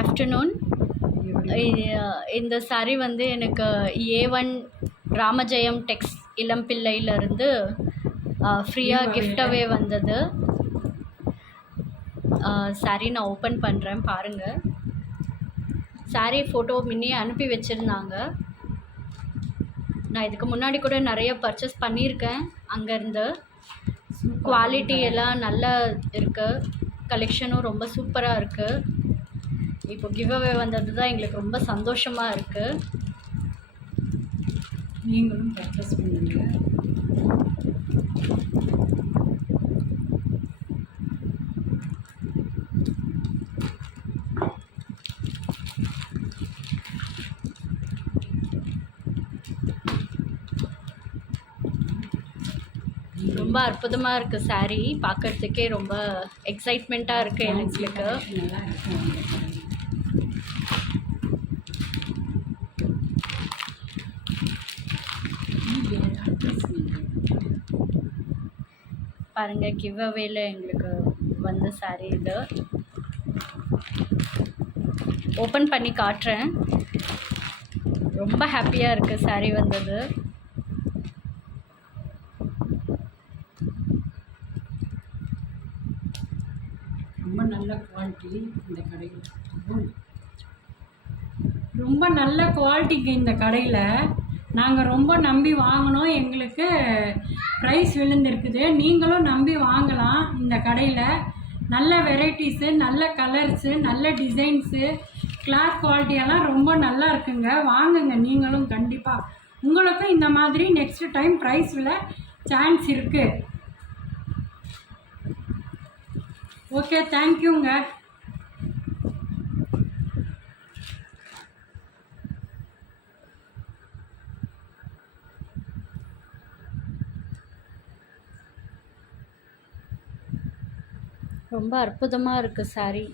Afternoon. இந்த சாரீ வந்து எனக்கு A1 ராமஜெயம் டெக்ஸ் இளம்பிள்ளையிலேருந்து ஃப்ரீயாக கிஃப்டாகவே வந்தது. சாரீ நான் ஓப்பன் பண்ணுறேன் பாருங்கள். சாரீ ஃபோட்டோ முன்னே அனுப்பி வச்சுருந்தாங்க. நான் இதுக்கு முன்னாடி கூட நிறைய பர்ச்சேஸ் பண்ணியிருக்கேன் அங்கேருந்து. குவாலிட்டி எல்லாம் நல்லா இருக்குது, கலெக்ஷனும் ரொம்ப சூப்பராக இருக்குது. இப்போ கிவ் அவே வந்தது தான் எங்களுக்கு ரொம்ப சந்தோஷமாக இருக்குது. நீங்களும் பர்ச்சேஸ் பண்ணுங்க. ரொம்ப அற்புதமாக இருக்குது சாரீ, பார்க்குறதுக்கே ரொம்ப எக்ஸைட்மெண்ட்டாக இருக்குது எங்களுக்கு. பாருங்கள், கிவ் அவேல எங்களுக்கு வந்த சாரீ இது. ஓப்பன் பண்ணி காட்டுறேன். ரொம்ப ஹாப்பியாக இருக்குது சாரீ வந்தது. ரொம்ப நல்ல குவாலிட்டி இந்த கடையில், ரொம்ப நல்ல குவாலிட்டிக்கு இந்த கடையில் நாங்கள் ரொம்ப நம்பி வாங்கினோம். எங்களுக்கு ப்ரைஸ் விழுந்திருக்குது. நீங்களும் நம்பி வாங்கலாம் இந்த கடையில். நல்ல வெரைட்டிஸு, நல்ல கலர்ஸு, நல்ல டிசைன்ஸு, கிளாத் குவாலிட்டியெல்லாம் ரொம்ப நல்லா இருக்குங்க. வாங்குங்க நீங்களும் கண்டிப்பாக. உங்களுக்கும் இந்த மாதிரி நெக்ஸ்ட் டைம் ப்ரைஸ் விழ சான்ஸ் இருக்குது. ஓகே, தேங்க்யூங்க. ரொம்ப அற்புதமாக இருக்குது சாரீ.